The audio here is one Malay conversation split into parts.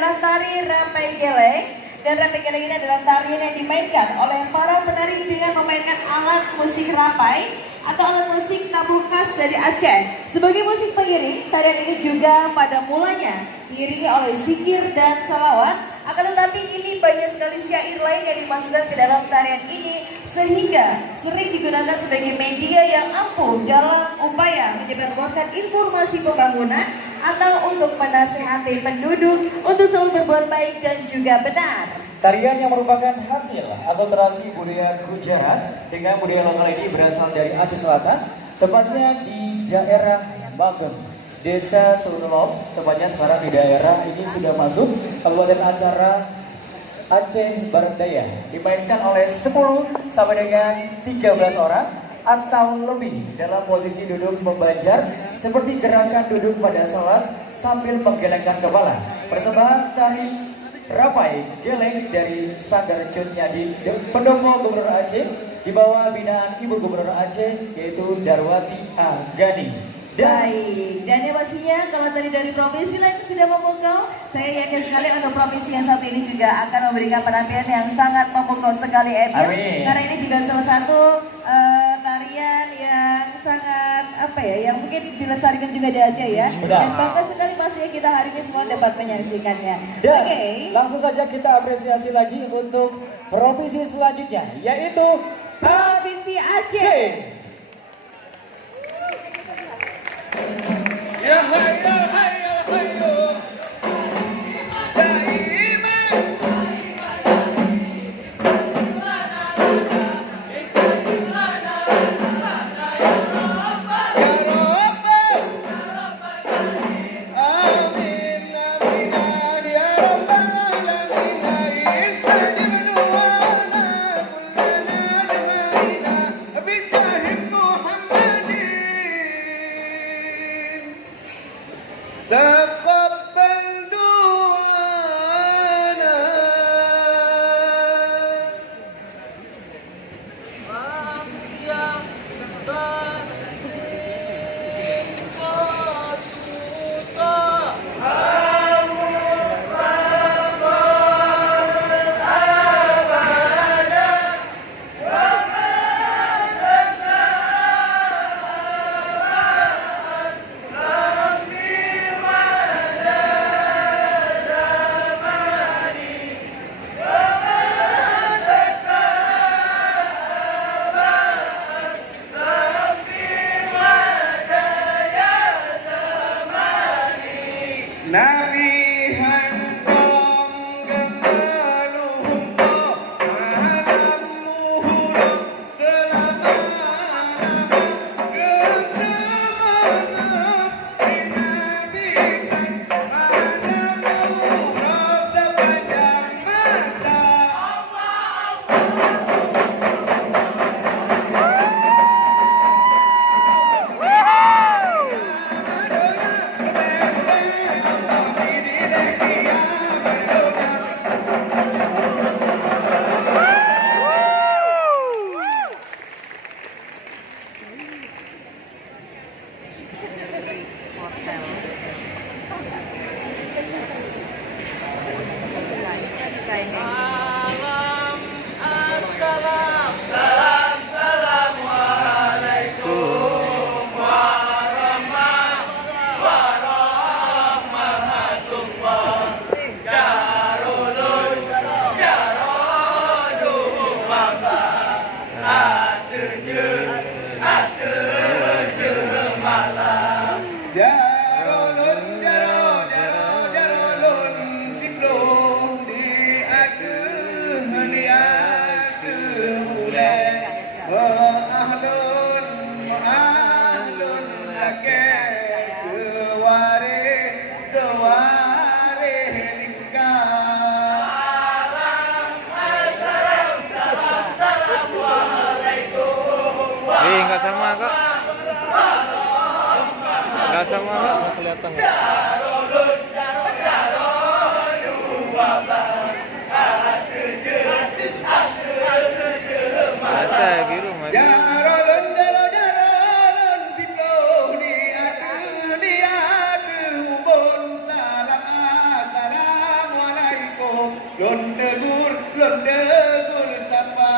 adalah tari Rapai Geleng. Dan Rapai Geleng ini adalah tarian yang dimainkan oleh para penari dengan memainkan alat musik rapai atau alat musik tabuh khas dari Aceh. Sebagai musik pengiring, tarian ini juga pada mulanya diiringi oleh zikir dan salawat. Akan tetapi ini banyak sekali syair lain yang dimasukkan ke dalam tarian ini sehingga sering digunakan sebagai media yang ampuh dalam upaya menyebarluaskan informasi pembangunan atau untuk menasehati penduduk untuk selalu berbuat baik dan juga benar. Tarian yang merupakan hasil akulturasi budaya Gujarat dengan budaya lokal ini berasal dari Aceh Selatan, tepatnya di daerah Magem, Desa Selulop, tepatnya sekarang di daerah ini sudah masuk Kabupaten Acara Aceh Barat Daya. Dimainkan oleh 10 sampai dengan 13 orang atau lebih dalam posisi duduk membanjar seperti gerakan duduk pada salat sambil menggelengkan kepala. Persembahan tari Rapai Geleng dari Sanggar Cut Nyadi Pendopo Gubernur Aceh di bawah binaan Ibu Gubernur Aceh yaitu Darwati Agani. Baik, dan yang pastinya kalau tadi dari provinsi lain sudah memukau, saya yakin sekali untuk provinsi yang satu ini juga akan memberikan penampilan yang sangat memukau sekali, Emil. Karena ini juga salah satu tarian yang sangat yang mungkin dilestarikan juga di Aceh ya. Dan bangga sekali pastinya kita hari ini semua dapat menyaksikannya. Dan langsung saja kita apresiasi lagi untuk provinsi selanjutnya, yaitu Provinsi Aceh. Ya hayya hayya qayyum Nggak sama kak, nggak sama kak, nggak kelihatan kak. Masa ya gitu mas. londegur sapa.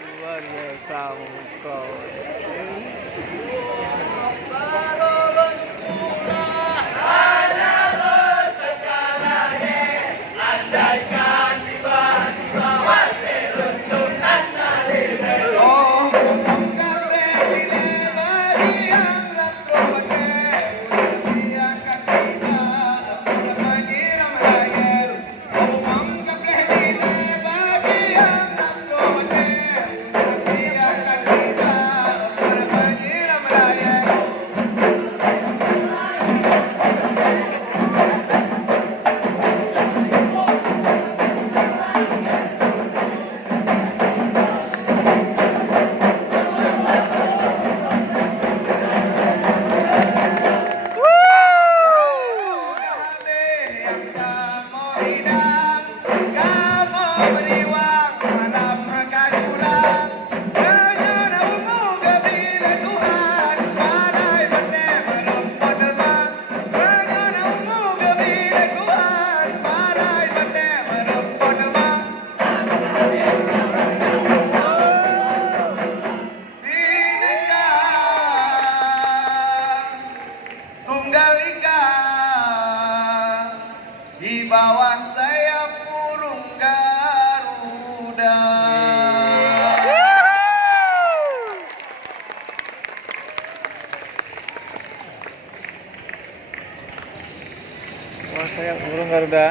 Luar biasa kau. Tunggal ika di bawah sayap burung Garuda. Wah, saya burung Garuda.